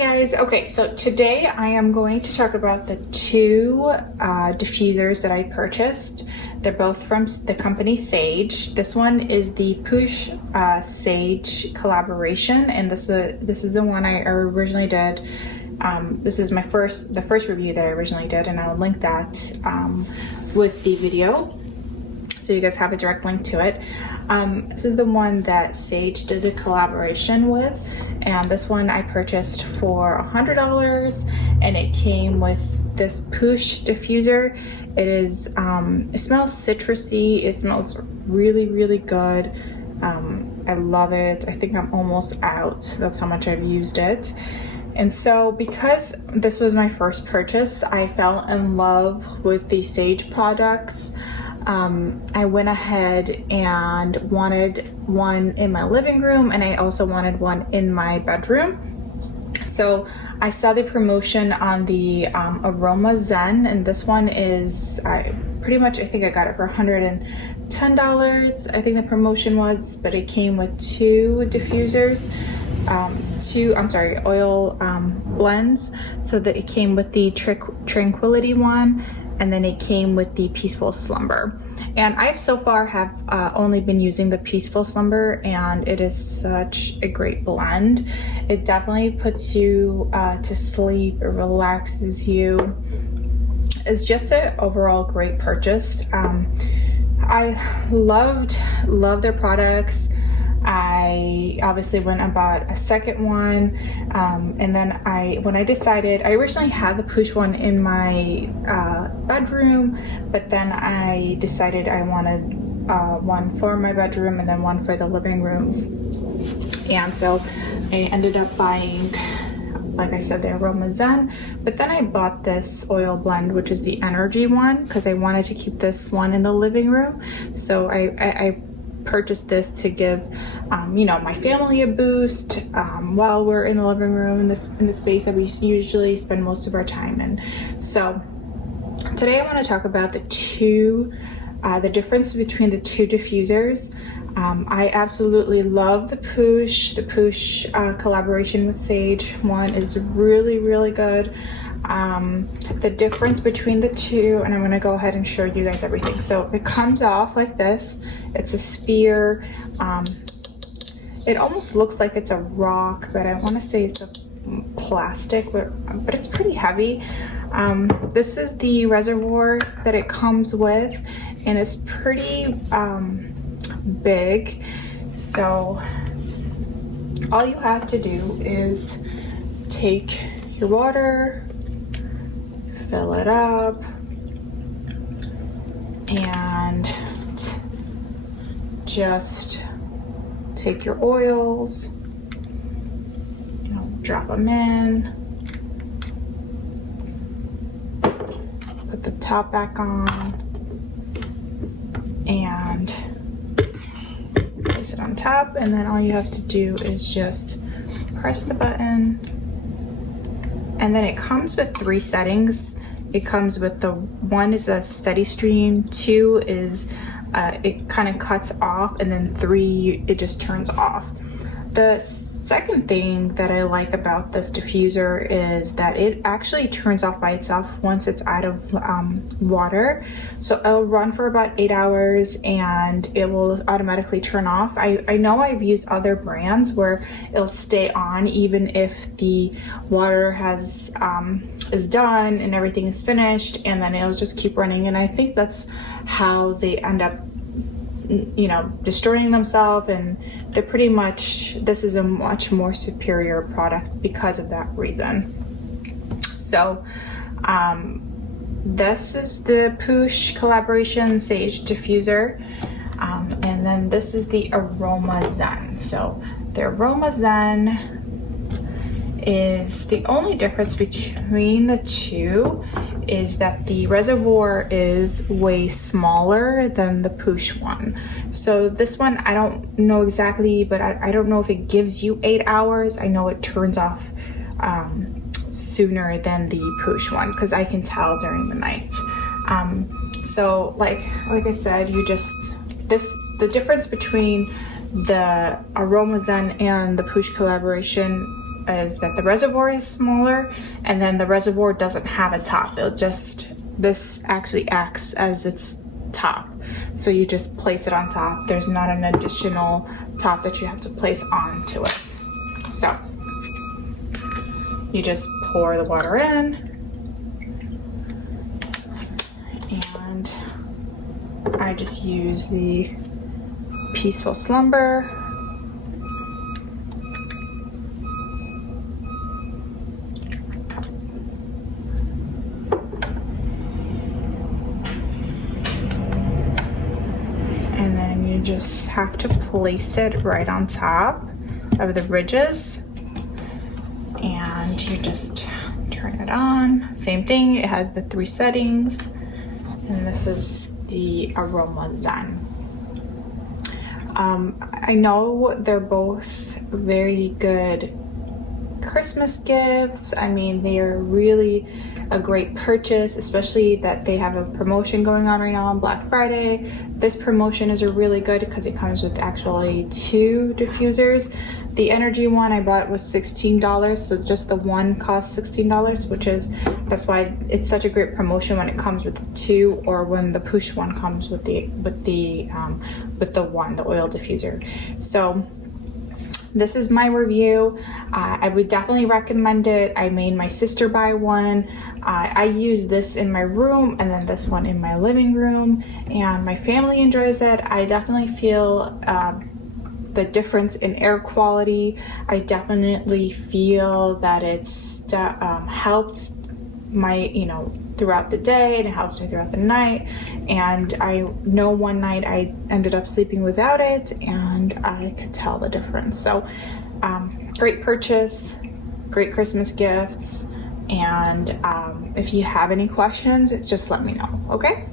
guys. Okay, so today I am going to talk about the two diffusers that I purchased. They're both from the company Saje. This one is the POOSH Sage collaboration, and this is the one I originally did. This is the first review that I originally did, and I'll link that with the video, so you guys have a direct link to it. This is the one that Saje did a collaboration with, and this one I purchased for $100, and it came with this POOSH diffuser. It is it smells citrusy. It smells really good. I love it. I think I'm almost out. That's how much I've used it. And so because this was my first purchase, I fell in love with the Saje products. I went ahead and wanted one in my living room, and I also wanted one in my bedroom. So I saw the promotion on the Aroma Zen, and this one is I think I got it for $110. I think the promotion was, but it came with two diffusers, oil blends. So that it came with the Tranquility one, and then it came with the Peaceful Slumber. And I've so far have only been using the Peaceful Slumber, and it is such a great blend. It definitely puts you to sleep. It relaxes you. It's just an overall great purchase. I loved their products. I obviously went and bought a second one, and then when I decided, I originally had the POOSH one in my bedroom, but then I decided I wanted one for my bedroom and then one for the living room, and so I ended up buying, like I said, the Aroma Zen, but then I bought this oil blend, which is the energy one, because I wanted to keep this one in the living room. So I purchased this to give my family a boost while we're in the living room, in the space that we usually spend most of our time in. So today I want to talk about the difference between the two diffusers. I absolutely love the POOSH collaboration with Saje. One is really good. The difference between the two, and I'm going to go ahead and show you guys everything. So it comes off like this. It's a sphere. It almost looks like it's a rock, but I want to say it's a plastic, but it's pretty heavy. This is the reservoir that it comes with, and it's pretty big. So all you have to do is take your water, fill it up, and just take your oils, drop them in, put the top back on, and place it on top, and then all you have to do is just press the button. And then it comes with 3 settings. It comes with one is a steady stream, 2 is it kind of cuts off, and then 3 it just turns off. The second thing that I like about this diffuser is that it actually turns off by itself once it's out of water. So it'll run for about 8 hours and it will automatically turn off. I know I've used other brands where it'll stay on even if the water is done and everything is finished, and then it'll just keep running. And I think that's how they end up destroying themselves, and they're pretty much, this is a much more superior product because of that reason. So this is the POOSH collaboration Saje diffuser, and then this is the Aroma Zen. So the Aroma Zen is, the only difference between the two is that the reservoir is way smaller than the POOSH one. So this one, I don't know exactly, but I don't know if it gives you 8 hours. I know it turns off sooner than the POOSH one, because I can tell during the night. So like I said, the difference between the Aroma Zen and the POOSH collaboration is that the reservoir is smaller, and then the reservoir doesn't have a top. This actually acts as its top. So you just place it on top. There's not an additional top that you have to place onto it. So you just pour the water in, and I just use the Peaceful Slumber. And then you just have to place it right on top of the ridges, and you just turn it on. Same thing, it has the 3 settings, and this is the Aroma Zen. I know they're both very good Christmas gifts. I mean, they are really a great purchase, especially that they have a promotion going on right now on Black Friday. This promotion is really good because it comes with actually 2 diffusers. The energy one I bought was $16, so just the one cost $16, that's why it's such a great promotion when it comes with 2, or when the POOSH one comes with the oil diffuser. So this is my review. I would definitely recommend it. I made my sister buy one. I use this in my room, and then this one in my living room, and my family enjoys it. I definitely feel the difference in air quality. I definitely feel that it's helped my, throughout the day, and it helps me throughout the night. And I know one night I ended up sleeping without it, and I could tell the difference. So great purchase, great Christmas gifts, and if you have any questions, just let me know, okay?